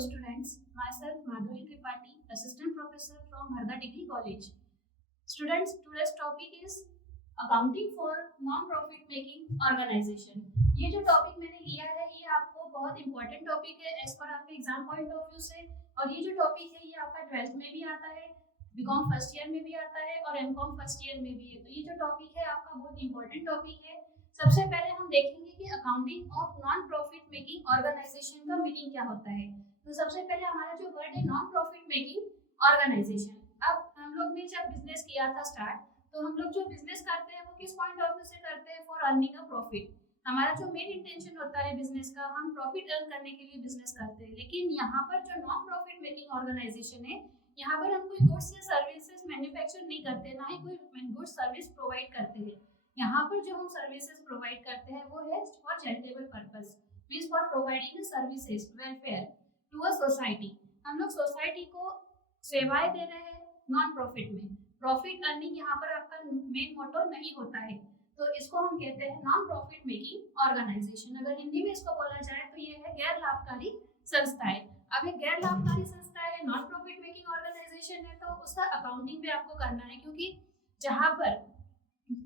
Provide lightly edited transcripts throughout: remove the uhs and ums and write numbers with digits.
students. Myself Madhuri Tripathi, Assistant Professor from Harda Degree College. Students, today's topic is Accounting for Non-Profit Making Organization. ये जो topic मैंने लिया है ये आपको बहुत इंपॉर्टेंट टॉपिक है एज पर आपके एग्जाम पॉइंट ऑफ व्यू से, और ये जो टॉपिक है ये आपका 12th में भी आता है, बीकॉम फर्स्ट ईयर में भी आता है और एमकॉम फर्स्ट ईयर में भी है। तो ये जो टॉपिक है आपका बहुत इंपॉर्टेंट टॉपिक है। सबसे पहले हम देखेंगे कि accounting of non profit making organisation का मीनिंग क्या होता है। तो सबसे पहले हमारा जो वर्ड है नॉन प्रॉफिट मेकिंग ऑर्गेनाइजेशन। अब हम लोग ने जब बिजनेस किया था स्टार्ट, तो हम लोग जो बिजनेस करते हैं वो किस पॉइंट ऑफ व्यू से करते हैं? For earning a profit. हमारा जो मेन इंटेंशन होता है बिजनेस का, हम प्रॉफिट अर्न करने के लिए बिजनेस करते हैं। लेकिन यहाँ पर जो नॉन प्रॉफिट मेकिंग ऑर्गेनाइजेशन है, यहाँ पर हम कोई गुड्स या सर्विसेज मैन्युफैक्चर नहीं करते, ना ही कोई गुड्स सर्विस प्रोवाइड करते हैं। यहाँ पर जो हम सर्विसेज प्रोवाइड करते हैं वो है for charitable purpose, means for providing services welfare to a society. हम लोग सोसाइटी को सेवाएं दे रहे हैं नॉन प्रॉफिट में। प्रॉफिट अर्निंग यहाँ पर आपका मेन मोटो नहीं होता है, तो इसको हम कहते हैं नॉन प्रॉफिट मेकिंग ऑर्गेनाइजेशन। अगर हिंदी में इसको बोला जाए तो ये है गैर लाभकारी संस्थाएं। अब ये गैर लाभकारी संस्थाएं है, नॉन प्रॉफिट मेकिंग ऑर्गेनाइजेशन है, तो उसका अकाउंटिंग भी आपको करना है, क्योंकि जहाँ पर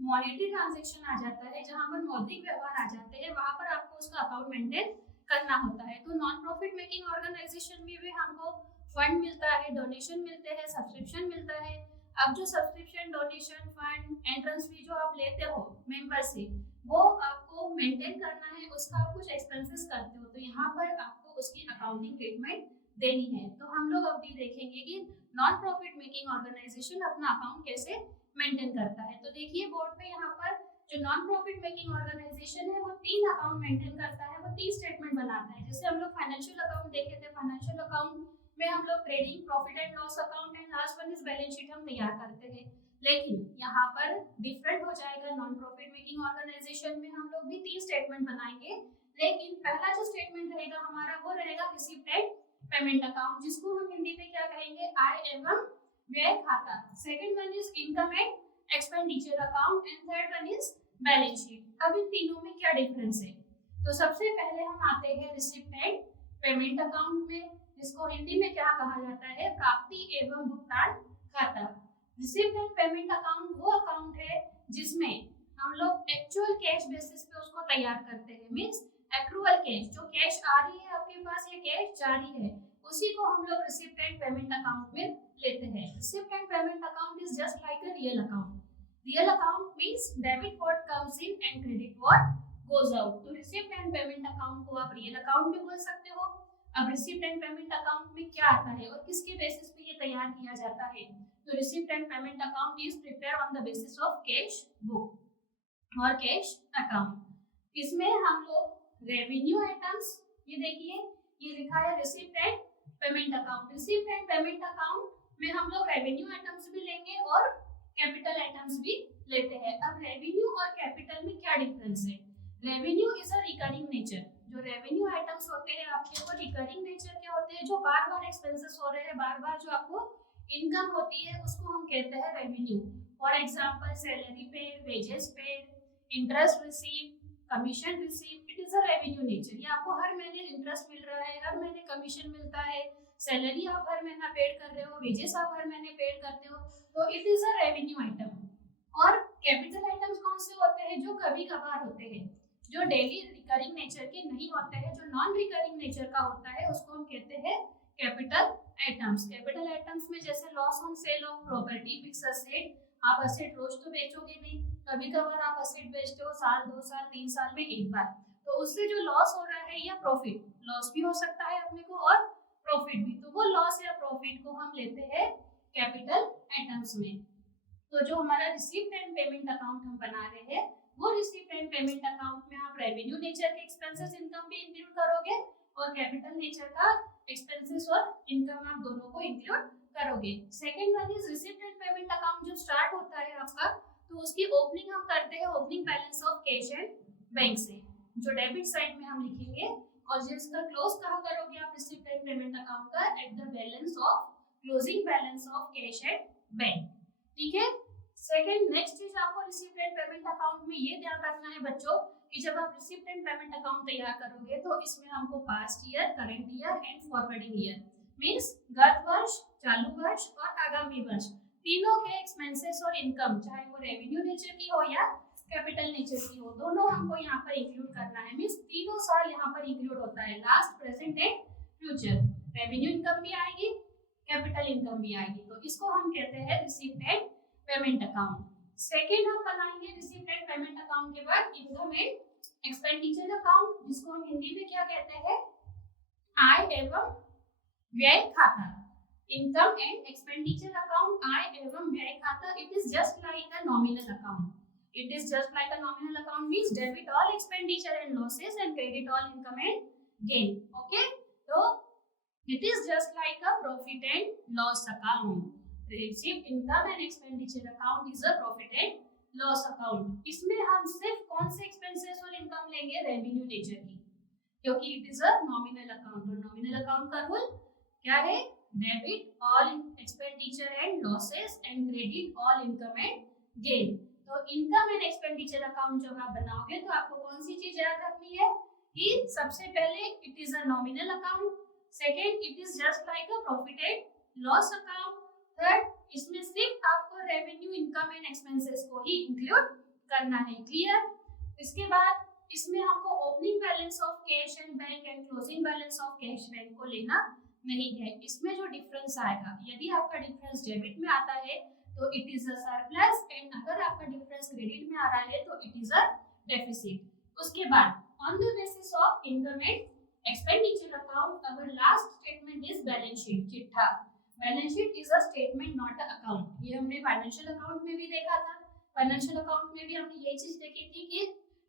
मॉनेटरी ट्रांजैक्शन आ जाता है, जहाँ पर मौद्रिक व्यवहार आ जाते हैं, वहाँ पर आपको उसका अकाउंट मेंटेन करना होता है। तो नॉन प्रॉफिट मेकिंग ऑर्गेनाइजेशन में भी हमको फंड मिलता है, डोनेशन मिलते हैं, सब्सक्रिप्शन मिलता है। अब जो subscription, donation, fund, entrance fee जो आप लेते हो मेंबर से, वो आपको मेंटेन करना है, उसका आप कुछ एक्सपेंसेस करते हो, तो यहाँ पर आपको उसकी अकाउंटिंग ट्रीटमेंट देनी है। तो हम लोग अभी देखेंगे कि नॉन प्रॉफिट मेकिंग ऑर्गेनाइजेशन अपना अकाउंट कैसे मेंटेन करता है। तो देखिए बोर्ड पे यहाँ पर जो नॉन प्रॉफिट मेकिंग ऑर्गेनाइजेशन है वो 3 अकाउंट मेंटेन करता है, वो 3 स्टेटमेंट बनाता है। जैसे हम लोग फाइनेंशियल अकाउंट देखे थे, फाइनेंशियल अकाउंट में हम लोग trading, profit and loss account and last one is balance sheet हम तैयार करते हैं। लेकिन यहाँ पर डिफरेंट हो जाएगा, नॉन प्रॉफिट मेकिंग ऑर्गेनाइजेशन में हम लोग भी 3 स्टेटमेंट बनाएंगे। लेकिन पहला जो स्टेटमेंट रहेगा हमारा वो रहेगा रिसीप्ट एंड पेमेंट अकाउंट, जिसको हम हिंदी में क्या कहेंगे? आय एवं व्यय खाता। Second one is income and expenditure account and third one is balance sheet. अब इन तीनों में क्या डिफरेंस है? तो सबसे पहले हम आते हैं रिसीप्ट एंड पेमेंट अकाउंट में, जिसको हिंदी में क्या कहा जाता है? प्राप्ति एवं भुगतान खाता। रिसीप्ट एंड पेमेंट अकाउंट वो अकाउंट है जिसमें हम लोग एक्चुअल कैश बेसिस पे उसको तैयार करते हैं, मींस एक्रूअल कैश, जो कैश आ रही है आपके पास या कैश जा रही है, उसी को हम लोग रिसीप्ट एंड पेमेंट अकाउंट में लेते हैं। Receipt and payment account is just like a real account. Real account means debit what comes in and credit what goes out. तो रिसीप्ट एंड पेमेंट अकाउंट को आप रियल अकाउंट भी बोल सकते हो। अब रिसीप्ट एंड पेमेंट अकाउंट में क्या आता है और किसके बेसिस पे ये तैयार किया जाता है? तो receipt and payment account is prepare on the basis of cash book और कैश अकाउंट। इसमें हम लोग रेवेन्यू आइटम्स, ये देखिए ये लिखा है receipt and payment account. Receipt and payment account में हम लोग रेवेन्यू आइटम्स भी लेंगे और कैपिटल आइटम्स भी लेते हैं। अब रेवेन्यू और कैपिटल में क्या डिफरेंस है? Revenue is a recurring nature. जो रेवेन्यू आइटम्स होते हैं आपके, वो रिकरिंग नेचर के होते हैं, जो बार बार एक्सपेंसेस हो रहे हैं, बार बार जो आपको इनकम होती है उसको हम कहते हैं revenue. For example salary paid, wages paid, interest receive, commission receive, it is a revenue nature. ये आपको हर महीने इंटरेस्ट मिल रहा है, हर महीने कमीशन मिलता है, सैलरी आप हर महीना पेड कर रहे हो, वेजेस आप हर महीने पेड करते हो, तो it is a revenue item. और कैपिटल आइटम्स कौन से होते हैं? जो कभी कभार होते हैं, जो डेली रिकरिंग नेचर के नहीं होते हैं, जो नॉन रिकरिंग नेचर का होता है, उसको हम कहते हैं कैपिटल आइटम्स। कैपिटल आइटम्स में जैसे loss on sale of property, fix asset, आप असेट रोज तो बेचोगे नहीं, कभी कभार आप असेट बेचते हो साल, 2 साल, 3 साल में एक बार, तो उससे जो लॉस हो रहा है या प्रॉफिट, लॉस भी हो सकता है अपने को और प्रॉफिट भी, तो वो लॉस या प्रॉफिट को हम लेते हैं कैपिटल आइटम्स में। तो जो हमारा रिसीप्ट एंड पेमेंट अकाउंट हम बना रहे हैं, वो रिसीप्ट एंड पेमेंट अकाउंट में आप रेवेन्यू नेचर के एक्सपेंसेस, इनकम भी इंक्लूड करोगे और कैपिटल नेचर का एक्सपेंसेस और इनकम आप दोनों को इंक्लूड करोगे। Second one is receipt and payment account. जब स्टार्ट होता है आपका, तो उसकी ओपनिंग हम करते हैं opening balance of cash and bank से, जो डेबिट साइड में हम लिखेंगे, और जिसका क्लोज कहाँ करोगे आप रिसीप्ट एंड पेमेंट अकाउंट का? At the balance of closing balance of cash and bank. ठीक है। सेकंड नेक्स्ट चीज आपको रिसीप्ट एंड पेमेंट अकाउंट में ये ध्यान रखना है बच्चों कि जब आप रिसिप्ट एंड पेमेंट अकाउंट तैयार करोगे तो इसमें हमको past year, current year and forwarding year means गत वर्ष, चालू वर्ष और आगामी वर्ष तीनों के एक्सपेंसेस और इनकम, चाहे वो रेवेन्यू नेचर की हो या कैपिटल नेचर की हो, दोनों हमको यहाँ पर इंक्लूड करना है। मींस तीनों साल यहाँ पर इंक्लूड होता है, last, present and future. Revenue income भी आएगी, कैपिटल इनकम भी आएगी, तो इसको हम कहते हैं receipt and payment account. Second हम बनाएंगे रिसिप्ट एंड पेमेंट अकाउंट के बाद इनकम एंड एक्सपेंडिचर अकाउंट, जिसको हम हिंदी में क्या कहते हैं, आय एवं व्यय खाता। इनकम एंड एक्सपेंडिचर अकाउंट, आय एवं व्यय खाता, it is just like a nominal account. It is just like a nominal account means debit all expenditure and losses and credit all income and gain. Okay, so it is just like a profit and loss account. Receipt, income and expenditure account is a profit and loss account. इसमें हम सिर्फ कौन से expenses और income लेंगे, revenue nature की, क्योंकि it is a nominal account। और nominal account का रूल क्या है, debit all expenditure and losses and credit all income and gain। तो इनकम एंड एक्सपेंडिचर अकाउंट जब आप बनाओगे तो आपको कौन सी चीज याद रखनी है कि सबसे पहले it is a nominal account, second it is just like a profit and loss account, third इसमें सिर्फ आपको रेवेन्यू, इनकम एंड एक्सपेंसेस को ही इंक्लूड करना है। क्लियर? इसके बाद इसमें हमको opening balance of cash and bank and closing balance of cash bank को लेना नहीं है। इसमें जो डिफरेंस आएगा, यदि आपका डिफरेंस डेबिट में आता है तो it is a surplus, and अगर आपका डिफरेंस क्रेडिट में आ रहा है तो इट इज अ डेफिसिट। उसके बाद on the basis of income and expenditure account our last statement is balance sheet, चिट्ठा। Balance sheet is a statement not a account. ये हमने फाइनेंशियल अकाउंट में भी देखा था। फाइनेंशियल अकाउंट में भी हमने ये चीज देखी थी कि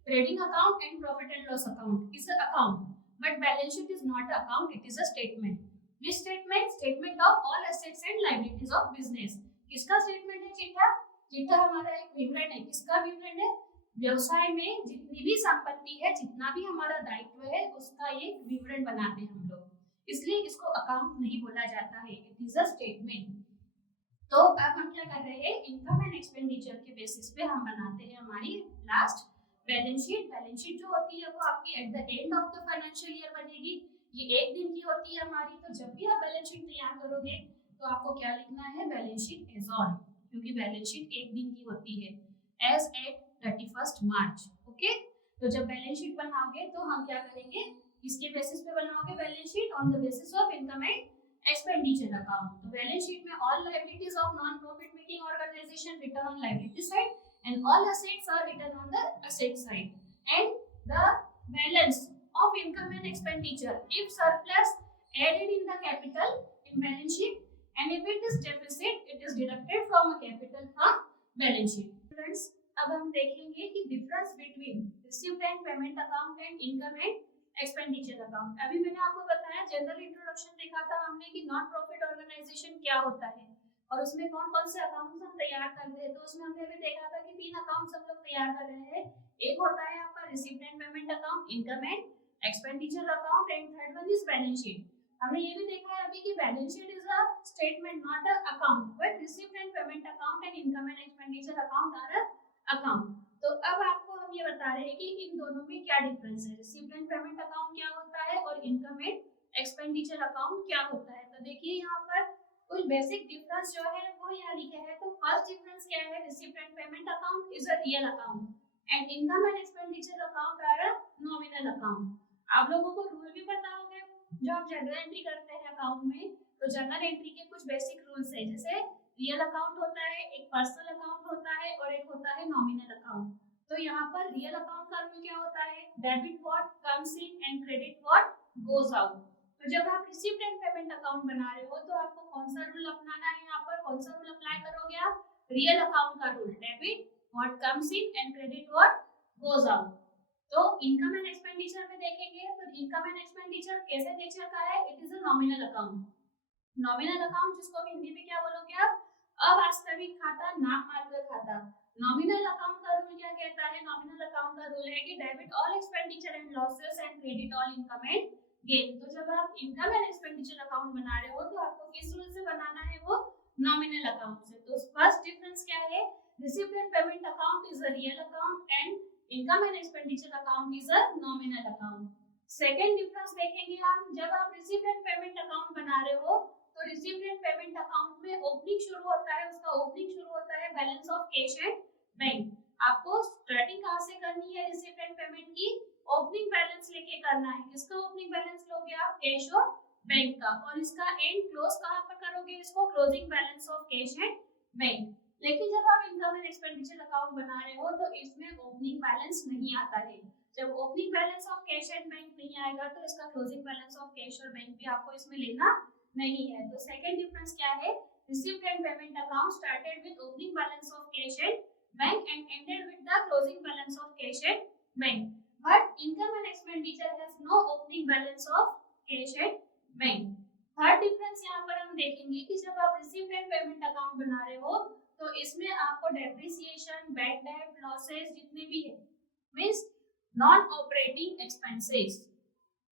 trading account and profit and loss account is a account, but balance sheet is not a account, it is a statement. This statement, statement of all assets and liabilities of business. किसका statement है चिट्ठा? चिट्ठा हमारा एक विवरण है। किसका विवरण है? व्यवसाय में जितनी भी संपत्ति है, जितना भी हमारा दायित्व है, उसका ये विवरण बनाते हैं हम लोग, इसलिए इसको अकाउंट नहीं बोला जाता है, इट इज अ स्टेटमेंट। तो अब हम क्या कर रहे हैं, इनकम एंड एक्सपेंडिचर के बेसिस पे हम बनाते हैं हमारी last balance sheet. Balance sheet जो होती है वो आपकी at the end of the financial year बनेगी। ये एक दिन की होती है हमारी। तो जब भी आप बैलेंस शीट तैयार करोगे तो आपको क्या लिखना है, बैलेंस शीट एज ऑन, क्योंकि बैलेंस शीट एक दिन की होती है, एज एट 31 मार्च। ओके, तो जब बैलेंस शीट बनाओगे तो हम क्या करेंगे, इसके बेसिस पे बनाओगे balance sheet, on the basis of income and expenditure account. तो बैलेंस शीट में all liabilities of non profit making organisation written on liability side and all assets are written on the asset side, and the balance of income and expenditure if surplus added in the capital in balance sheet, and if it is deficit it is deducted from a capital from balance sheet. Friends, अब हम देखेंगे कि difference between received and payment account and income and expenditure account. अभी मैंने आपको बताया, general introduction देखा था हमने कि नॉन प्रॉफिट ऑर्गेनाइजेशन क्या होता है और उसमें कौन कौन से अकाउंट्स हम तैयार करते हैं। तो उसमें हमने भी देखा था कि 3 अकाउंट्स हम लोग तैयार कर रहे हैं। एक होता है आपका received and payment account, income and expenditure account, and third one is balance sheet. हमने ये भी देखा है अभी कि balance sheet is a statement not a account, but received and payment account and income and expenditure account are a account. तो अब आपको हम ये बता रहे हैं कि इन दोनों में क्या डिफरेंस है, रिसीव्ड एंड पेमेंट अकाउंट क्या होता है और इनकम एंड एक्सपेंडिचर अकाउंट क्या होता है। तो देखिए यहाँ पर कुछ बेसिक डिफरेंस जो है वो यहाँ लिखे हैं। तो फर्स्ट डिफरेंस क्या है, received and payment account is a real account and income and expenditure account are a nominal account. आप लोगों को रूल भी पता होंगे जो हम जर्नल एंट्री करते हैं अकाउंट में। तो जर्नल एंट्री के कुछ बेसिक रूल्स है, जैसे रियल अकाउंट होता है, एक पर्सनल अकाउंट होता है और एक होता है नॉमिनल अकाउंट। तो यहाँ पर रियल अकाउंट का रूल क्या होता है, debit what comes in and credit what goes out. तो जब आप रिसीव्ड एंड पेमेंट अकाउंट बना रहे हो तो आपको कौन सा रूल अपनाना है, यहाँ पर कौन सा रूल अप्लाई करोगे आप, रियल अकाउंट का rule, debit what comes in and credit what goes out. तो इनकम एंड एक्सपेंडिचर में देखेंगे तो इनकम एंड एक्सपेंडिचर कैसे नेचर का है, it is a nominal account. Nominal account जिसको हिंदी में क्या बोलोगे आप, अवास्तविक खाता, नाम मात्र खाता। नॉमिनल अकाउंट का रूल क्या कहता है, नॉमिनल अकाउंट का रूल है कि debit all expenditure and losses and credit all income and gain. तो जब आप इनकम एंड एक्सपेंडिचर अकाउंट बना रहे हो तो आपको किस रूल से बनाना है, वो नॉमिनल अकाउंट से। तो फर्स्ट डिफरेंस क्या है, received and payment account is a real account and income and expenditure account is a nominal account. Second difference देखेंगे हम, जब आप रिसीव्ड एंड पेमेंट अकाउंट बना रहे हो तो रिसीव्ड एंड पेमेंट अकाउंट में ओपनिंग शुरू होता है, उसका ओपनिंग शुरू होता है balance of cash and bank. आपको स्टार्टिंग कहाँ से करनी है रिसीव्ड एंड पेमेंट की? ओपनिंग बैलेंस लेके करना है। किसका ओपनिंग बैलेंस लोगे आप? कैश और बैंक का। और इसका एंड क्लोज कहाँ पर करोगे इसको? Closing balance of cash and bank. लेकिन जब आप इनकम एंड एक्सपेंडिचर अकाउंट बना रहे हो तो इसमें ओपनिंग बैलेंस नहीं आता है। जब opening balance of cash and bank नहीं आएगा तो इसका क्लोजिंग बैलेंस ऑफ कैश और बैंक भी आपको इसमें लेना नहीं है। तो सेकंड डिफरेंस क्या है? Received and payment account started with opening balance of cash and bank and ended with the closing balance of cash and bank. But income and expenditure has no opening balance of cash and bank. Third difference यहाँ पर हम देखेंगे कि जब आप received and payment account बना रहे हो तो इसमें आपको डेप्रिसिएशन, बैड डेट, लॉसेस जितने भी है मींस नॉन ऑपरेटिंग एक्सपेंसेस,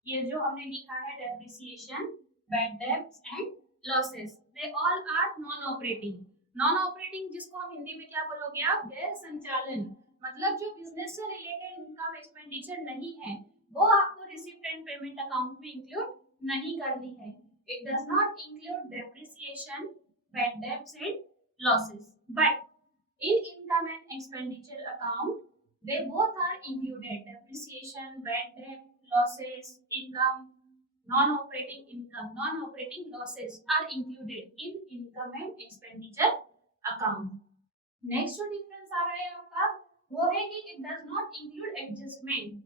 ये जो हमने लिखा है depreciation, bad debts and losses, they all are non operating. Non operating जिसको हम हिंदी में क्या बोलोगे आप? गैर संचालन, मतलब जो बिजनेस से रिलेटेड इनकम एक्सपेंडिचर नहीं है वो आपको रिसीव्ड एंड पेमेंट अकाउंट में इंक्लूड नहीं करनी है। It does not include depreciation, bad debts and losses, but in income and expenditure account they both are included. Depreciation, bad debt, losses, income, non-operating income, non-operating losses are included in income and expenditure account. Next जो difference आ रहा है आपका वो है कि it does not include adjustment.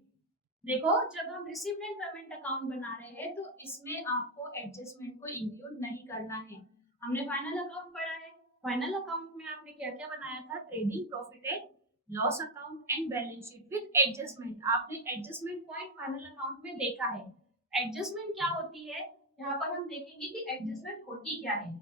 देखो जब हम रिसीव्ड एंड पेमेंट अकाउंट बना रहे हैं तो इसमें आपको एडजस्टमेंट को इंक्लूड नहीं करना है। हमने फाइनल अकाउंट पढ़ा है, फाइनल अकाउंट में आपने क्या क्या बनाया था? Trading profit and loss account and balance sheet with adjustment. आपने एडजस्टमेंट पॉइंट फाइनल अकाउंट में देखा है। एडजस्टमेंट क्या होती है यहाँ पर हम देखेंगे कि एडजस्टमेंट होती क्या है।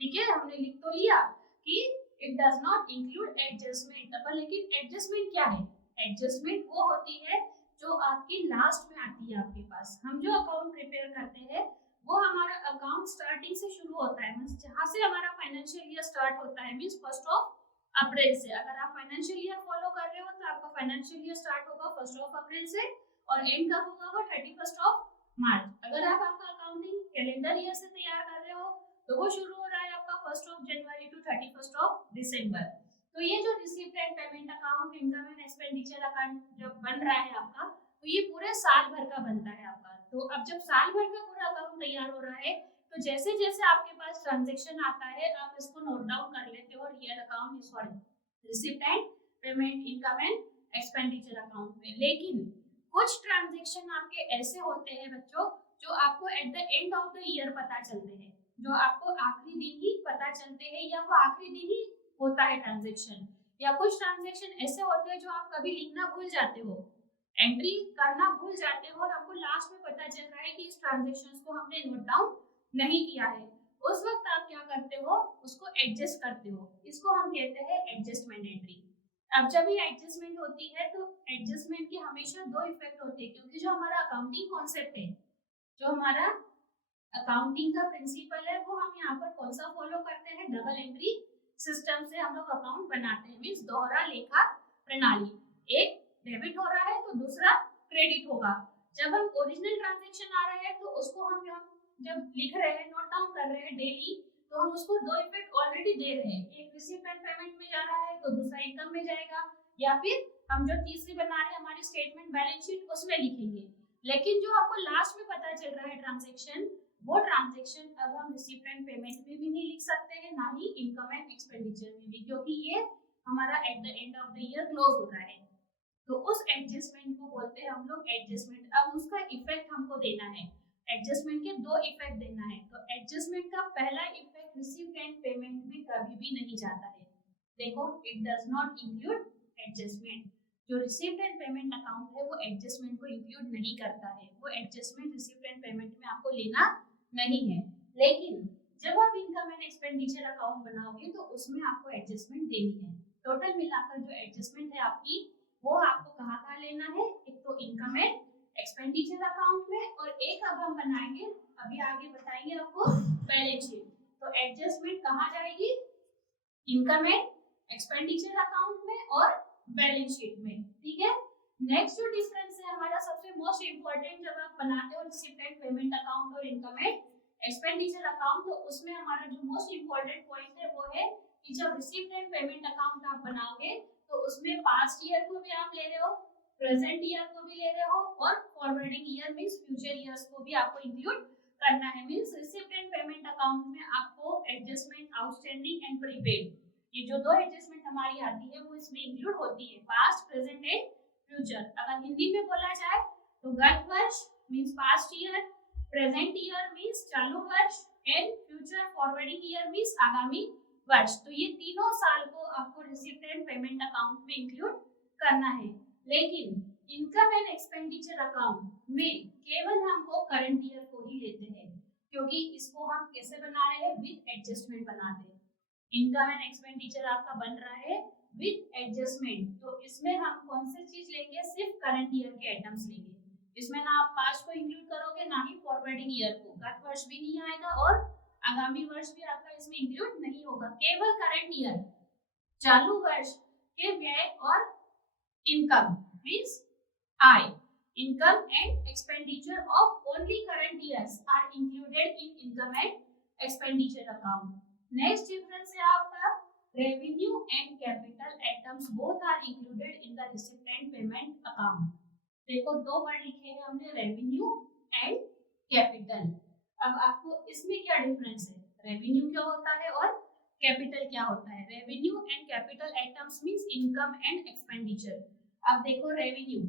ठीक है, हमने लिख तो लिया कि it does not include adjustment, पर लेकिन एडजस्टमेंट क्या है? एडजस्टमेंट वो होती है जो आपकी लास्ट में आती है आपके पास। हम जो अकाउंट प्रिपेयर करते हैं वो हमारा अकाउंट स्टार्टिंग से शुरू होता है, मींस जहां से हमारा फाइनेंशियल ईयर स्टार्ट होता है मींस 1 अप्रैल से। अगर आप फाइनेंशियल ईयर फॉलो कर रहे हो तो आपका फाइनेंशियल ईयर स्टार्ट होगा 1 अप्रैल से और एंड कब होगा? वो 31 मार्च। अगर आप आपका अकाउंटिंग कैलेंडर ईयर से तैयार कर रहे हो तो वो शुरू हो रहा है आपका 1 जनवरी टू 31 दिसंबर। तो ये जो received and payment account, income and expenditure account जब बन रहा है आपका तो ये पूरे साल भर का बनता है आपका। तो अब जब साल भर का पूरा अकाउंट तैयार हो रहा है तो जैसे जैसे आपके पास ट्रांजैक्शन आता है आप इसको नोट डाउन कर लेते हो real account, sorry received and payment, income and expenditure account में। लेकिन कुछ ट्रांजैक्शन आपके ऐसे होते हैं बच्चों जो आपको at the end of the year पता चलते हैं, जो आपको आखिरी दिन ही पता चलते हैं या वो आखिरी दिन ही होता है ट्रांजैक्शन। या कुछ ट्रांजैक्शन ऐसे होते हैं जो आप कभी लिखना भूल जाते हो, एंट्री करना भूल जाते हो और आपको लास्ट में पता चल रहा है कि इस ट्रांजैक्शन को हमने नोट डाउन नहीं किया है। उस वक्त आप क्या करते हो? उसको एडजस्ट करते हो। इसको हम कहते हैं एडजस्टमेंट एंट्री। अब जब ये एडजस्टमेंट होती है तो एडजस्टमेंट के हमेशा दो इफेक्ट होते हैं, क्योंकि जो हमारा अकाउंटिंग कॉन्सेप्ट है, जो हमारा अकाउंटिंग का प्रिंसिपल है वो हम यहाँ पर कौन सा फॉलो करते हैं? डबल एंट्री सिस्टम से हम लोग अकाउंट बनाते हैं, मींस दोहरा लेखा प्रणाली। एक डेबिट हो रहा है तो दूसरा क्रेडिट होगा। जब हम ओरिजिनल ट्रांजैक्शन आ रहे हैं तो उसको हम जब लिख रहे हैं, नोट डाउन कर रहे हैं डेली, तो हम उसको दो इफेक्ट ऑलरेडी दे रहे हैं, एक रिसीव्ड एंड पेमेंट में जा रहा है तो दूसरा इनकम में जाएगा, या फिर हम जो तीसरी बना रहे हैं हमारी स्टेटमेंट बैलेंस शीट उसमें लिखेंगे। लेकिन जो आपको लास्ट में पता चल रहा है ट्रांजैक्शन, वो ट्रांजैक्शन अब हम रिसीव्ड एंड पेमेंट में भी नहीं लिख सकते हैं, ना ही इनकम एंड एक्सपेंडिचर में भी, क्योंकि ये हमारा at the end of the year close हो रहा है। तो उस एडजस्टमेंट को बोलते हैं हम लोग एडजस्टमेंट। अब उसका इफेक्ट हमको देना है, एडजस्टमेंट के दो इफेक्ट देना है। तो एडजस्टमेंट का पहला इफेक्ट रिसीव्ड एंड पेमेंट में कभी भी नहीं जाता है। देखो, it does not include adjustment. जो रिसीव्ड एंड पेमेंट अकाउंट है वो एडजस्टमेंट को इंक्लूड नहीं करता है, वो एडजस्टमेंट रिसीव्ड एंड पेमेंट में आपको लेना नहीं है। लेकिन जब आप इनकम एंड एक्सपेंडिचर अकाउंट बनाओगे तो उसमें आपको एडजस्टमेंट देनी है। टोटल मिलाकर जो एडजस्टमेंट है आपकी वो आपको कहाँ लेना है? एक तो इनकम एंड एक्सपेंडिचर अकाउंट में, और एक अब हम बनाएंगे, अभी आगे बताएंगे आपको, बैलेंस शीट। तो एडजस्टमेंट कहाँ जाएगी? इनकम एंड एक्सपेंडिचर अकाउंट में और बैलेंस शीट में। ठीक नेक्स्ट जो डिफरेंस है हमारा सबसे मोस्ट इम्पोर्टेंट, जब आप बनाते हो रिसिप्ट एंड पेमेंट अकाउंट और इनकम एंड एक्सपेंडिचर अकाउंट, तो उसमें हमारा जो मोस्ट इम्पोर्टेंट पॉइंट है वो है कि जब रिसिप्ट एंड पेमेंट अकाउंट आप बनाओगे तो उसमें पास्ट ईयर को भी आप ले रहे हो, प्रेजेंट ईयर को भी ले रहे हो, और forwarding year means future years को भी आपको इंक्लूड करना है। Means receipt and payment account में आपको एडजस्टमेंट, आउटस्टैंडिंग एंड प्रीपेड, ये जो दो एडजस्टमेंट हमारी आती है वो इसमें इंक्लूड होती है, पास्ट, प्रेजेंट एंड फ्यूचर। अगर हिंदी में बोला जाए तो गत वर्ष means past year, present year means चालू वर्ष, and future forwarding year means आगामी वर्ष। तो ये तीनों साल को आपको रिसिप्ट एंड पेमेंट अकाउंट में इंक्लूड करना है। लेकिन इनकम एंड एक्सपेंडिचर अकाउंट में केवल हमको करंट ईयर को ही लेते हैं, क्योंकि इसको हम कैसे बना रहे हैं, विद एडजस्टमेंट बनाते हैं। इनकम एंड एक्सपेंडिचर आपका बन रहा है विद एडजस्टमेंट, तो इसमें हम कौन सी चीज लेंगे, सिर्फ करंट ईयर के आइटम्स लेंगे। इसमें ना आप पास्ट को इंक्लूड करोगे ना ही फॉरवर्डिंग ईयर को, गत वर्ष भी नहीं आएगा और आगामी वर्ष भी आपका इसमें इंक्लूड नहीं होगा। केवल करंट ईयर, चालू वर्ष के व्यय और इनकम मींस आय, income and expenditure of only current years are included in income and expenditure account. Next difference है आपका revenue and capital items both are included in the receipt and payment account. देखो दो word लिखे हैं हमने, revenue and capital. अब आपको इसमें क्या डिफरेंस है, रेवेन्यू क्या होता है और कैपिटल क्या होता है। Revenue and capital items means income and expenditure. अब देखो रेवेन्यू,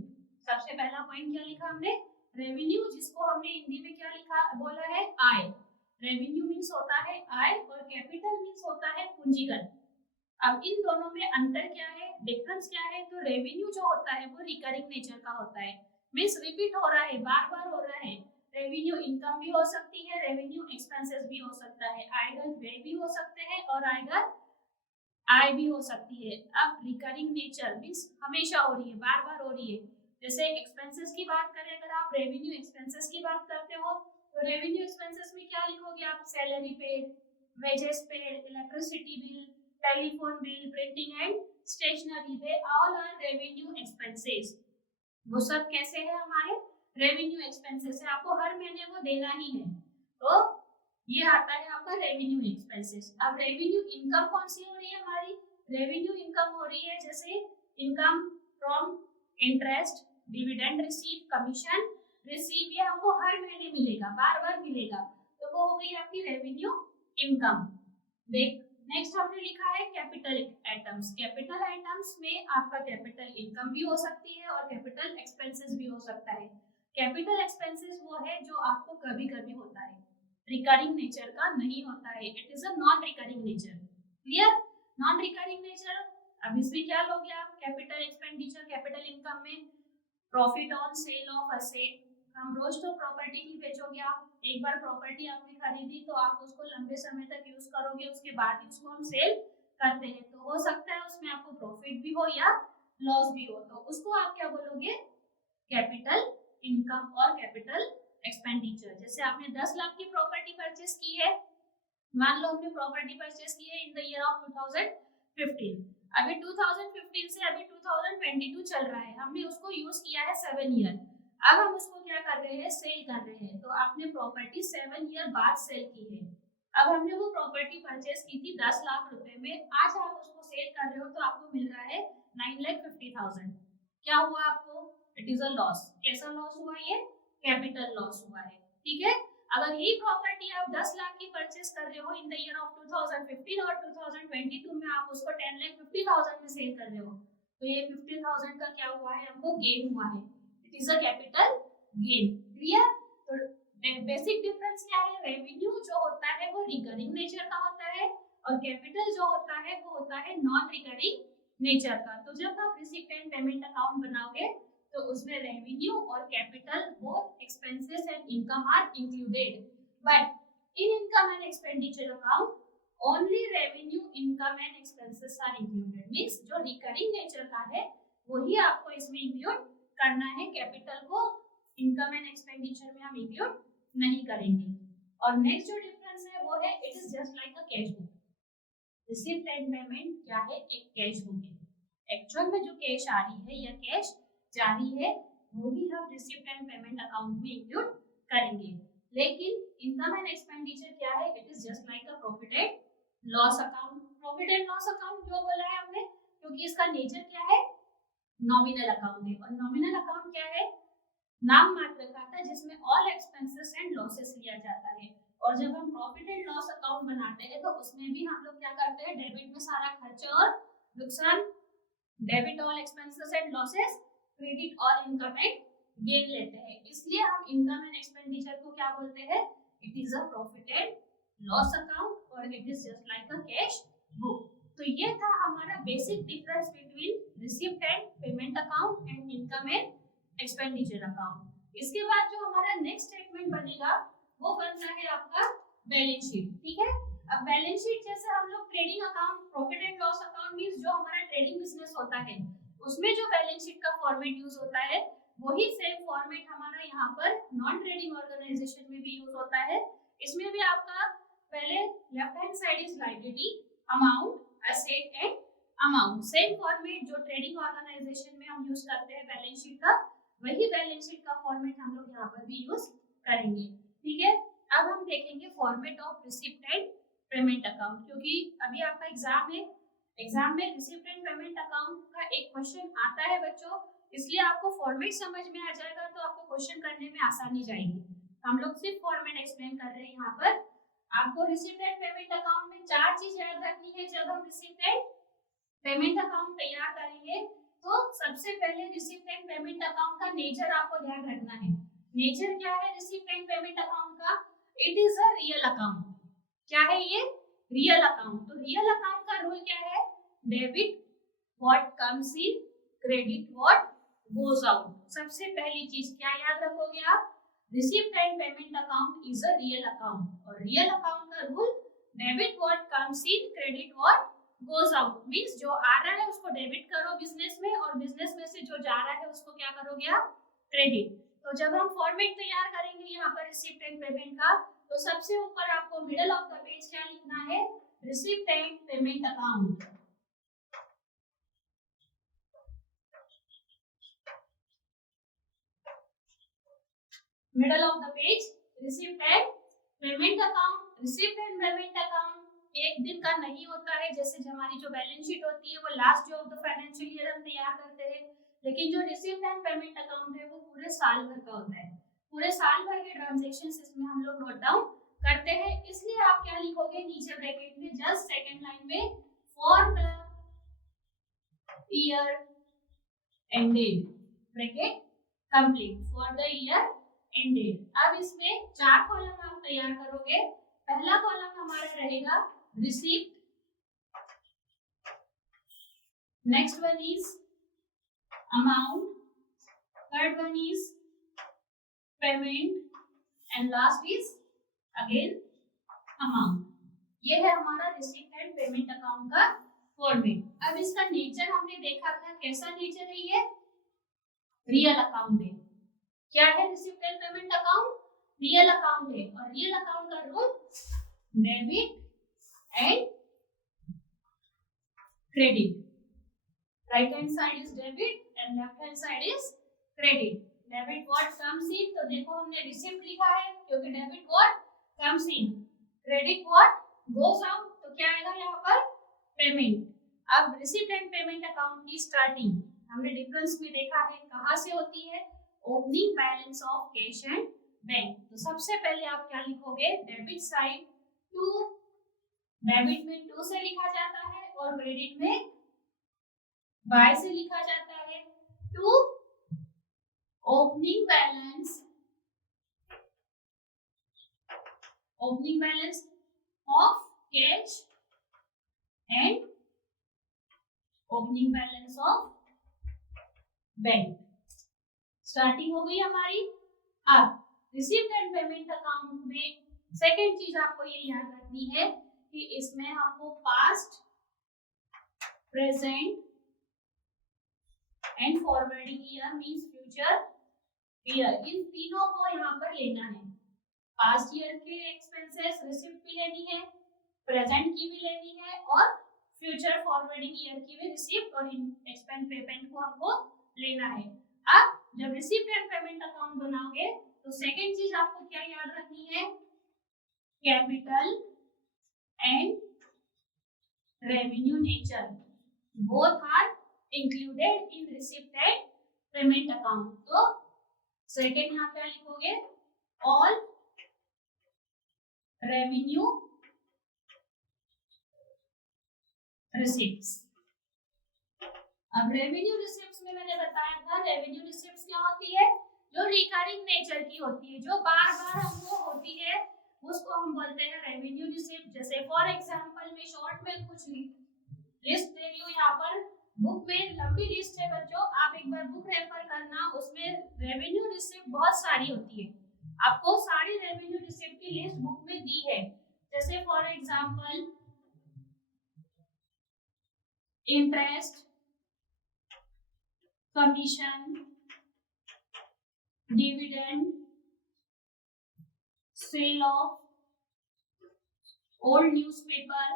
सबसे पहला पॉइंट क्या लिखा हमने, रेवेन्यू, जिसको हमने हिंदी में क्या लिखा बोला है, आय। रेवेन्यू मींस होता है आय और कैपिटल मींस होता है पूंजीगत। अब इन दोनों में अंतर क्या है, डिफरेंस क्या है, तो रेवेन्यू जो होता है वो रिकरिंग नेचर का होता है, मींस रिपीट हो रहा है, बार बार हो रहा है। रेवेन्यू इनकम भी हो सकती है, रेवेन्यू एक्सपेंसेस भी हो सकता है, आयकर व्यय भी हो सकते हैं और आयकर आय भी हो सकती है। अब रिकरिंग नेचर मींस हमेशा हो रही है, बार बार हो रही है। जैसे एक्सपेंसेस की बात करें, अगर आप रेवेन्यू एक्सपेंसेस की बात करते हो तो रेवेन्यू एक्सपेंसेस में क्या लिखोगे आप, salary paid, wages paid, electricity bill, telephone bill, printing and stationery, they all are revenue expenses. वो सब कैसे है, हमारे रेवेन्यू एक्सपेंसेस है, आपको हर महीने वो देना ही है, तो ये आता है आपका रेवेन्यू एक्सपेंसेस। अब रेवेन्यू इनकम कौन सी हो रही है हमारी, रेवेन्यू इनकम हो रही है जैसे income from interest, dividend receive, commission receive, ये हमको हर महीने मिलेगा, बार बार मिलेगा, तो वो हो गई आपकी रेवेन्यू इनकम। देख नेक्स्ट हमने लिखा है कैपिटल आइटम्स। कैपिटल आइटम्स में आपका कैपिटल इनकम भी हो सकती है और कैपिटल एक्सपेंसेस भी हो सकता है। कैपिटल एक्सपेंसेस वो है जो आपको कभी कभी होता है, रिकरिंग नेचर का नहीं होता है, it is a non recurring nature. Clear, non recurring nature. अब इसमें क्या लोगे आप, कैपिटल एक्सपेंडिचर, कैपिटल इनकम में profit on sale of asset, हम रोज तो प्रॉपर्टी ही बेचोगे आप, एक बार प्रॉपर्टी आपने खरीदी तो आप उसको लंबे समय तक यूज करोगे, उसके बाद ही उसको हम सेल करते हैं, तो हो सकता है उसमें आपको प्रॉफिट भी हो या लॉस भी हो, तो उसको आप क्या बोलोगे, कैपिटल इनकम और कैपिटल एक्सपेंडिचर। जैसे आपने 10 लाख की प्रॉपर्टी परचेस की है, मान लो हमने प्रॉपर्टी परचेस की है इन द ईयर ऑफ 2015, अभी 2015 से अभी 2022 चल रहा है, हमने उसको यूज किया है 7 ईयर, अब हम उसको क्या कर रहे हैं, सेल कर रहे हैं, तो आपने प्रॉपर्टी 7 ईयर बाद सेल की है। अब हमने वो प्रॉपर्टी परचेस की थी 10 लाख रुपए में, आज आप उसको सेल कर रहे हो तो आपको मिल रहा है 9,50,000। क्या हुआ आपको, इट इज अ लॉस। कैसा लॉस हुआ, ये कैपिटल लॉस हुआ है, ठीक है। अगर यही प्रॉपर्टी आप 10 लाख की परचेस कर रहे हो इन द ईयर ऑफ 2015 और 2022 में आप उसको 10,50,000 में सेल कर रहे हो, तो ये 50,000 का क्या हुआ है, हमको गेन हुआ है, it is a capital gain. Clear, तो बेसिक डिफरेंस क्या है, रेवेन्यू जो होता है वो रिकरिंग नेचर का होता है और कैपिटल जो होता है वो होता है नॉन रिकरिंग नेचर का। तो जब आप रिसिप्ट एंड पेमेंट अकाउंट बनाओगे तो उसमें रेवेन्यू और capital both expenses and income are included, but in income and expenditure account only revenue, income and expenses are included, means जो रिकरिंग नेचर का है वही आपको इसमें इंक्लूड करना है, कैपिटल को इनकम एंड एक्सपेंडिचर में हम इंक्लूड नहीं करेंगे। और नेक्स्ट जो डिफरेंस है वो है, it is just like a cash book. Receipt and payment क्या है, एक कैश बुक है, एक्चुअल में जो कैश आ रही है या कैश जारी है वही हम रिसिप्ट एंड पेमेंट अकाउंट में इंक्लूड करेंगे। लेकिन इनकम एंड एक्सपेंडिचर क्या है, it is just like a profit and loss account. Profit and loss account क्यों बोला है हमने, क्योंकि इसका नेचर क्या है, नॉमिनल अकाउंट है। और नॉमिनल अकाउंट क्या है, नाम मात्र खाता है जिसमें ऑल एक्सपेंसेस एंड लॉसेस लिया जाता है। और जब हम प्रॉफिट एंड लॉस अकाउंट बनाते हैं तो उसमें भी हम लोग क्या करते हैं, डेबिट में सारा खर्च और नुकसान, debit all expenses and losses, credit all income and gain लेते हैं। इसलिए हम इनकम एंड एक्सपेंडिचर को क्या बोलते हैं, it is a profit and loss account और it is just like a cash book. तो ये था हमारा basic difference between receipt and payment account and income and expenditure account. इसके बाद जो हमारा नेक्स्ट स्टेटमेंट बनेगा वो बनता है आपका बैलेंस शीट। ठीक है, अब बैलेंस शीट जैसे हम लोग trading account, profit and loss account means जो हमारा ट्रेडिंग बिजनेस होता है उसमें जो बैलेंस शीट का फॉर्मेट यूज होता है वही सेम फॉर्मेट हमारा यहाँ पर नॉन ट्रेडिंग ऑर्गेनाइजेशन में भी यूज होता है। इसमें भी आपका पहले left hand side is liability, amount, asset and amount, same format जो ट्रेडिंग ऑर्गेनाइजेशन में हम यूज करते हैं बैलेंस शीट का, वही बैलेंस शीट का फॉर्मेट हम लोग यहाँ पर भी यूज करेंगे। ठीक है, अब हम देखेंगे format of receipt and payment account, क्योंकि अभी आपका एग्जाम है, एग्जाम में रिसिप्ट एंड पेमेंट अकाउंट का एक क्वेश्चन आता है बच्चों, इसलिए आपको फॉर्मेट समझ में आ जाएगा तो आपको क्वेश्चन करने में आसानी जाएगी। हम लोग सिर्फ फॉर्मेट एक्सप्लेन कर रहे हैं यहाँ पर। आपको रिसिप्ट एंड पेमेंट अकाउंट में चार चीज याद रखनी है। जब हम रिसिप्ट एंड पेमेंट अकाउंट तैयार करेंगे तो सबसे पहले रिसिप्ट एंड पेमेंट अकाउंट का नेचर आपको ध्यान रखना है। नेचर क्या है रिसिप्ट एंड पेमेंट अकाउंट का, it is a real account. क्या है ये, रियल अकाउंट। तो रियल अकाउंट का रूल क्या है, debit what comes in, credit what goes out. सबसे पहली चीज क्या याद रखोगे आप, receipt and payment account is a real account. और रियल अकाउंट का rule, debit what comes in, credit what goes out. Means जो आ रहा है उसको डेबिट करो बिजनेस में, और बिजनेस में से जो जा रहा है उसको क्या करोगे आप, क्रेडिट। तो जब हम फॉर्मेट तैयार करेंगे यहाँ पर रिसिप्ट एंड पेमेंट का, तो सबसे ऊपर आपको मिडल ऑफ द पेज क्या लिखना है, receipt and payment account. Middle of the page receipt and payment account. Receipt and payment account एक दिन का नहीं होता है, जैसे हमारी जो बैलेंस शीट होती है वो last day of the financial year हम तैयार करते हैं, लेकिन जो रिसिप्ट एंड पेमेंट अकाउंट है वो पूरे साल भर का होता है। पूरे साल भर के ट्रांजैक्शंस इसमें हम लोग नोट डाउन करते हैं। इसलिए आप क्या लिखोगे नीचे ब्रैकेट में, जस्ट सेकंड लाइन में, for the year ended, bracket complete, for the year ended. अब इसमें चार कॉलम आप तैयार करोगे। पहला कॉलम हमारा रहेगा receipt, next one is amount, third one is payment and last is again amount. ये है हमारा रिसिप्ट एंड पेमेंट अकाउंट का फॉर्मेट। अब इसका नेचर हमने देखा था, कैसा नेचर है ये, रियल अकाउंट है। क्या है receipt and payment account, real account है। और रियल अकाउंट का rule, debit and credit, right hand side is debit and left hand side is credit. Debit what comes in, तो देखो हमने रिसिप्ट लिखा है क्योंकि debit what comes in, credit what goes out, तो क्या आएगा यहाँ पर, पेमेंट। अब रिसिप्ट एंड पेमेंट अकाउंट की स्टार्टिंग हमने डिफरेंस भी देखा है, कहाँ से होती है, opening balance of cash and bank. तो सबसे पहले आप क्या लिखोगे, डेबिट साइड टू, डेबिट में टू से लिखा जाता है और क्रेडिट में बाय से लिखा जाता है, to opening balance, opening balance of cash and opening balance of bank. Starting हो गई हमारी। अब रिसिप्ट एंड पेमेंट अकाउंट में सेकेंड चीज आपको ये याद रखनी है कि इसमें हमको past, present and forwarding year means future year, इन तीनों को यहाँ पर लेना है। पास्ट ईयर के एक्सपेंसेस रिसिप्ट भी लेनी है, प्रेजेंट की भी लेनी है और फ्यूचर फॉरवर्डिंग ईयर की भी रिसिप्ट और एक्सपेंस पेमेंट को हमको लेना है। अब जब रिसिप्ट एंड पेमेंट अकाउंट बनाओगे तो सेकेंड चीज आपको क्या याद रखनी है, capital and revenue nature both are included in receipt and payment account. तो सेकेंड यहाँ क्या लिखोगे, ऑल रेवेन्यू रिसिप्ट्स। अब रेवेन्यू रिसिप्ट्स में मैंने बताया था, रेवेन्यू रिसिप्ट्स क्या होती है, जो रिकरिंग नेचर की होती है, जो बार बार हमको होती है, उसको हम बोलते हैं रेवेन्यू रिसिप्ट। जैसे फॉर एग्जांपल मैं शॉर्ट में कुछ लिस्ट दे रही हूँ, यहाँ पर बुक में लंबी लिस्ट है बच्चों, आप एक बार बुक रेफर करना, उसमें रेवेन्यू रिसिप्ट बहुत सारी होती है, आपको सारी रेवेन्यू रिसिप्ट की लिस्ट बुक में दी है। जैसे for example interest, commission, dividend, sale of old newspaper,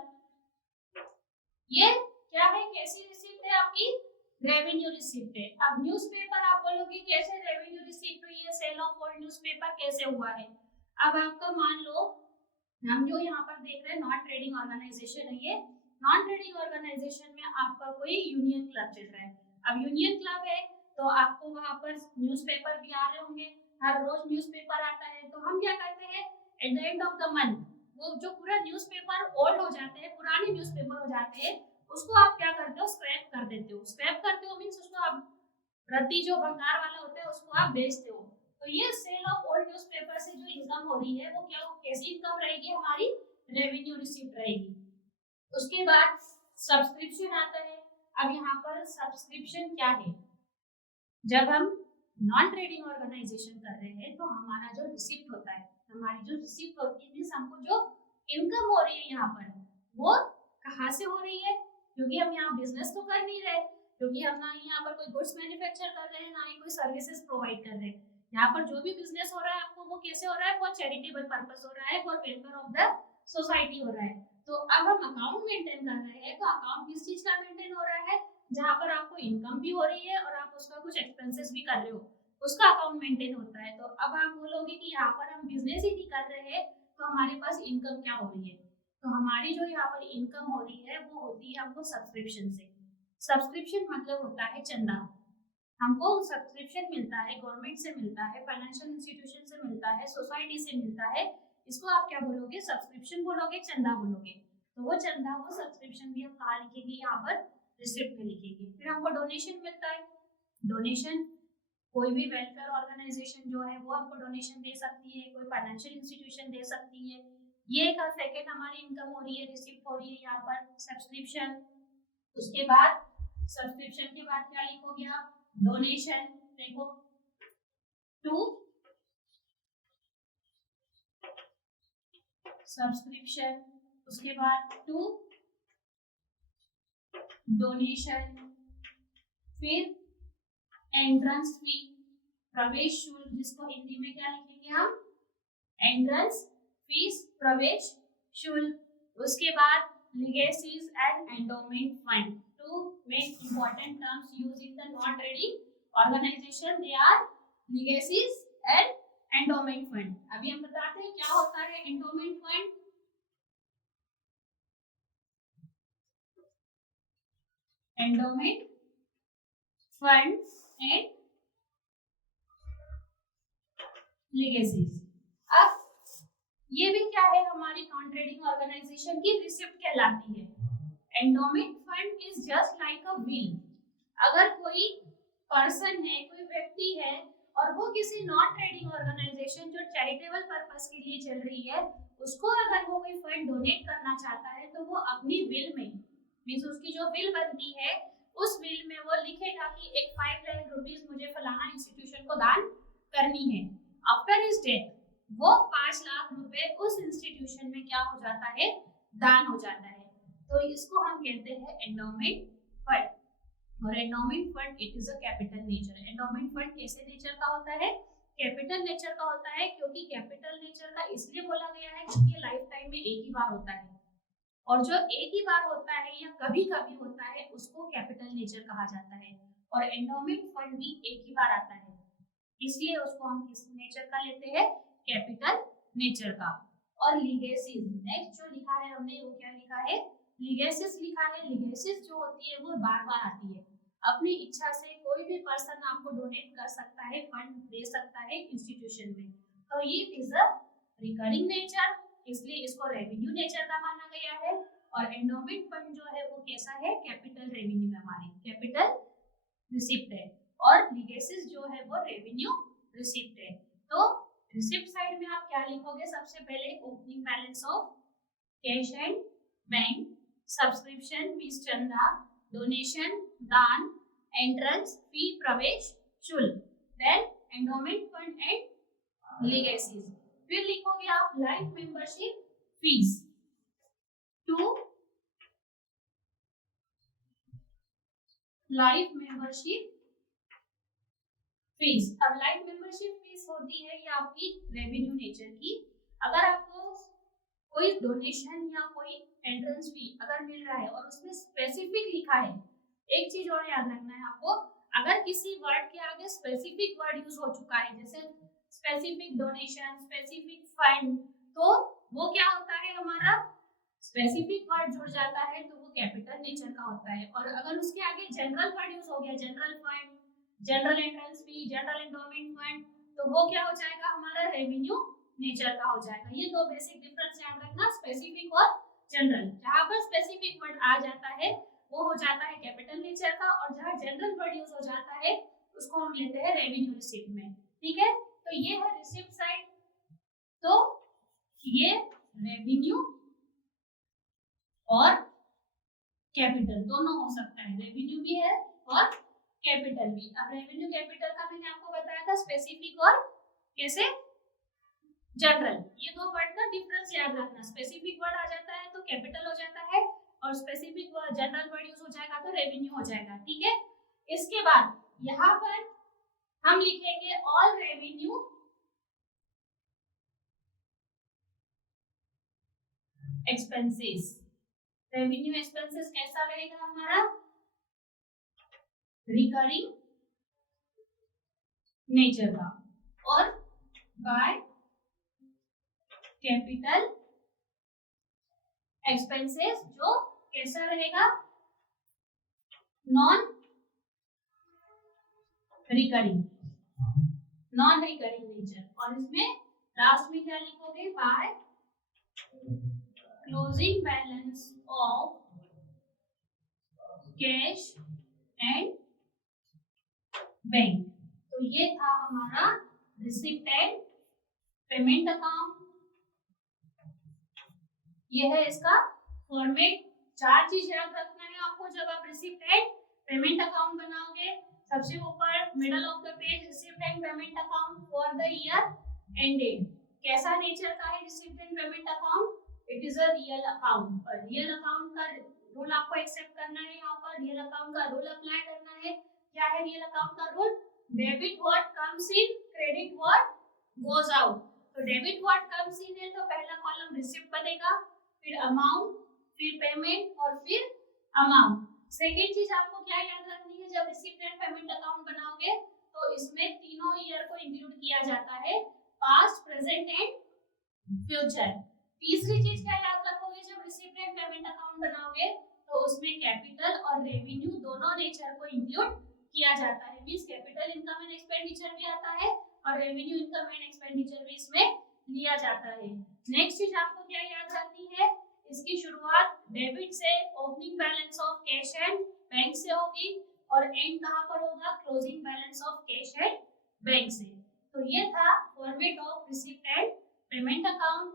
ये क्या है, कैसी रिसिप्ट है, आपकी रेवेन्यू रिसिप्ट है। अब न्यूज़पेपर आप बोलोगे कैसे रेवेन्यू रिसिप्ट हुई है, सेल ऑफ ओल्ड न्यूज़पेपर कैसे हुआ है। अब आपका मान लो हम जो यहाँ पर देख रहे हैं नॉन ट्रेडिंग ऑर्गेनाइजेशन है, ये नॉन ट्रेडिंग ऑर्गेनाइजेशन में आपका कोई यूनियन क्लब चल रहा है। अब यूनियन क्लब है तो आपको वहां पर न्यूज़पेपर भी आ रहे होंगे, हर रोज न्यूज़पेपर आता है, तो हम क्या करते हैं at the end of the month वो जो पूरा न्यूज़पेपर ओल्ड हो जाते हैं, पुराने न्यूज़पेपर हो जाते हैं, उसको आप क्या करते हो, स्क्रैप कर देते हो। स्क्रैप करते हो मींस उसको आप रद्दी जो भंगार वाला होता है उसको आप बेचते हो। तो ये सेल ऑफ ओल्ड न्यूज़पेपर से जो इनकम हो रही है वो क्या, कैसी इनकम रहेगी, हमारी रेवेन्यू रिसीप्ट रहेगी। उसके बाद सब्सक्रिप्शन आता है। अब यहाँ पर सब्सक्रिप्शन क्या है, जब हम नॉन ट्रेडिंग ऑर्गेनाइजेशन कर रहे हैं तो हमारा जो रिसिप्ट होता है, हमारी जो रिसिप्ट होती है मींस हमको जो इनकम हो रही है यहाँ पर वो कहाँ से हो रही है, क्योंकि हम यहाँ बिजनेस तो कर नहीं रहे, क्योंकि हम ना यहाँ पर कोई गुड्स मैन्युफैक्चर कर रहे हैं, ना ही कोई सर्विसेज प्रोवाइड कर रहे हैं। यहाँ पर जो भी बिजनेस हो रहा है आपको वो कैसे हो रहा है, फॉर चैरिटेबल पर्पस हो रहा है, for welfare of the society हो रहा है। तो अब हम अकाउंट मेंटेन कर रहे हैं, तो अकाउंट किस चीज का मेंटेन हो रहा है, जहाँ पर आपको इनकम भी हो रही है और आप उसका कुछ एक्सपेंसेस भी कर रहे हो, उसका अकाउंट मेंटेन होता है। तो अब आप बोलोगे कि यहाँ पर हम बिजनेस ही नहीं कर रहे हैं तो हमारे पास इनकम क्या हो रही है, तो हमारी जो यहाँ पर इनकम हो रही है वो होती है हमको सब्सक्रिप्शन से। सब्सक्रिप्शन मतलब होता है चंदा, हमको सब्सक्रिप्शन मिलता है, गवर्नमेंट से मिलता है, फाइनेंशियल इंस्टीट्यूशन से मिलता है, सोसाइटी से मिलता है, इसको आप क्या बोलोगे, सब्सक्रिप्शन बोलोगे, चंदा बोलोगे। तो वो चंदा, वो सब्सक्रिप्शन भी हम कहाँ लिखेंगे, यहाँ पर रिसिप्ट में लिखेंगे। फिर हमको डोनेशन मिलता है, डोनेशन कोई भी वेलफेयर ऑर्गेनाइजेशन जो है वो हमको डोनेशन दे सकती है, कोई फाइनेंशियल इंस्टीट्यूशन दे सकती है, ये का सेकंड हमारी इनकम हो रही है, रिसिप्ट हो रही है यहाँ पर सब्सक्रिप्शन। उसके बाद सब्सक्रिप्शन के बाद क्या लिखोगे आप, डोनेशन, देखो टू सब्सक्रिप्शन, उसके बाद टू डोनेशन, फिर एंट्रेंस फी, प्रवेश शुल्क, जिसको हिंदी में क्या लिखेंगे हम, एंट्रेंस फीस, प्रवेश शुल्क। उसके बाद legacies and endowment fund, two main important terms used in the non trading organisation, they are legacies and endowment fund. अभी हम बताते हैं क्या होता है endowment fund. Endowment fund and legacies. अब ये भी क्या है, हमारी नॉन ट्रेडिंग ऑर्गेनाइजेशन की रिसिप्ट कहलाती है। Endowment fund is just like a will. अगर कोई पर्सन है, कोई व्यक्ति है और वो किसी नॉन ट्रेडिंग ऑर्गेनाइजेशन जो चैरिटेबल पर्पस के लिए चल रही है, उसको अगर वो कोई फंड डोनेट करना चाहता है तो वो अपनी विल में, मींस उसकी जो विल बनती है उस विल में वो लिखेगा कि एक 5 लाख रुपीस मुझे फलाना इंस्टीट्यूशन को दान करनी है। आफ्टर हिज डेथ वो 5 लाख रुपए उस इंस्टीट्यूशन में क्या हो जाता है, दान हो जाता है। तो इसको हम कहते हैं एंडोमेंट फंड। और endowment fund it is a capital nature. Endowment fund कैसे नेचर का होता है, कैपिटल नेचर का होता है, क्योंकि कैपिटल नेचर का इसलिए बोला गया है क्योंकि लाइफ टाइम में एक ही बार होता है, और जो एक ही बार होता है या कभी कभी होता है उसको कैपिटल नेचर कहा जाता है। और एंडोमेंट फंड भी एक ही बार आता है, इसलिए उसको हम किस नेचर का लेते हैं, कैपिटल नेचर का। और लीगेसीज, नेक्स्ट जो लिखा है हमने वो क्या लिखा है, लीगेसीज लिखा है। लीगेसीज जो होती है वो बार बार आती है, अपनी इच्छा से कोई भी पर्सन आपको डोनेट कर सकता है, फंड दे सकता है इंस्टीट्यूशन में, तो ये इज अ रिकरिंग नेचर, इसलिए इसको रेवेन्यू नेचर का माना गया है। और एंडोमेंट फंड जो है वो कैसा है, कैपिटल रेवेन्यू है, हमारी कैपिटल रिसिप्ट है। और लीगेसीज जो है वो रेवेन्यू रिसिप्ट है। तो रिसिप्ट साइड में आप क्या लिखोगे, सबसे पहले opening balance of cash and bank, subscription means चंदा, डोनेशन दान, एंट्रेंस फी प्रवेश शुल्क, then endowment fund and legacies. फिर लिखोगे आप life membership fees to life membership fees. अब लाइफ मेंबरशिप फीस होती है ये आपकी रेवेन्यू नेचर की। अगर आपको कोई डोनेशन या कोई एंट्रेंस फी अगर मिल रहा है और उसमें स्पेसिफिक लिखा है, एक चीज और याद रखना है आपको, अगर किसी वर्ड के आगे स्पेसिफिक वर्ड यूज हो चुका है, जैसे स्पेसिफिक डोनेशन, स्पेसिफिक फंड, तो वो क्या होता है, हमारा स्पेसिफिक वर्ड जुड़ जाता है तो वो कैपिटल नेचर का होता है। और अगर उसके आगे जनरल वर्ड यूज हो गया, general fund, general entrance fee, general endowment fund, तो वो क्या हो जाएगा, हमारा रेवेन्यू नेचर का हो जाएगा। ये दो बेसिक डिफरेंस याद रखना, स्पेसिफिक और जनरल। जहां पर स्पेसिफिक वर्ड आ जाता है वो हो जाता है कैपिटल नेचर का, और जहां जनरल वर्ड यूज हो जाता है उसको हम लेते हैं रेवेन्यू रिसिप्ट में। ठीक है, तो ये है रिसिप्ट साइड। तो ये रेवेन्यू और कैपिटल दोनों हो सकता है, रेवेन्यू भी है और कैपिटल भी। अब रेवेन्यू कैपिटल का मैंने आपको बताया था स्पेसिफिक और कैसे जनरल, ये दो वर्ड का डिफरेंस याद रखना। स्पेसिफिक वर्ड आ जाता है तो कैपिटल हो जाता है, और स्पेसिफिक जनरल वर्ड यूज हो जाएगा तो रेवेन्यू हो जाएगा। ठीक है, इसके बाद यहाँ पर हम लिखेंगे all revenue expenses. Revenue expenses कैसा रहेगा हमारा, रिकरिंग नेचर का, और बाय कैपिटल एक्सपेंसेस जो कैसा रहेगा, non recurring, non recurring nature. और इसमें लास्ट में क्या लिखोगे, by closing balance of cash and bank. तो ये था हमारा रिसिप्ट एंड पेमेंट अकाउंट। ये है इसका फॉर्मेट। चार चीज याद रखना है आपको जब आप रिसिप्ट एंड पेमेंट अकाउंट बनाओगे। सबसे ऊपर middle of the page receipt and payment account for the year ended. कैसा नेचर का है receipt and payment account, it is a real account. और रियल अकाउंट का रूल आपको एक्सेप्ट करना है, यहाँ पर रियल अकाउंट का रूल अप्लाई करना है। क्या है रियल अकाउंट का rule, debit what comes in, credit what goes out. तो डेबिट व्हाट कम्स इन है तो पहला कॉलम रिसिप्ट बनेगा, फिर अमाउंट, फिर पेमेंट और फिर अमाउंट। सेकेंड चीज आपको क्या याद रखनी है, जब रिसिप्ट एंड पेमेंट अकाउंट बनाओगे तो इसमें तीनों ईयर को इंक्लूड किया जाता है, पास्ट, प्रेजेंट एंड फ्यूचर। तीसरी चीज क्या याद रखोगे, जब रिसिप्ट एंड पेमेंट अकाउंट बनाओगे तो उसमें कैपिटल और रेवेन्यू दोनों नेचर को इंक्लूड किया जाता है। Means capital income and expenditure भी आता है और रेवेन्यू इनकम एंड एक्सपेंडिचर भी इसमें लिया जाता है। नेक्स्ट चीज आपको क्या याद रखनी है, इसकी शुरुआत डेबिट से, opening balance of cash and bank से होगी, और एंड कहां पर होगा, closing balance of cash and bank से। तो ये था format of receipt and payment account.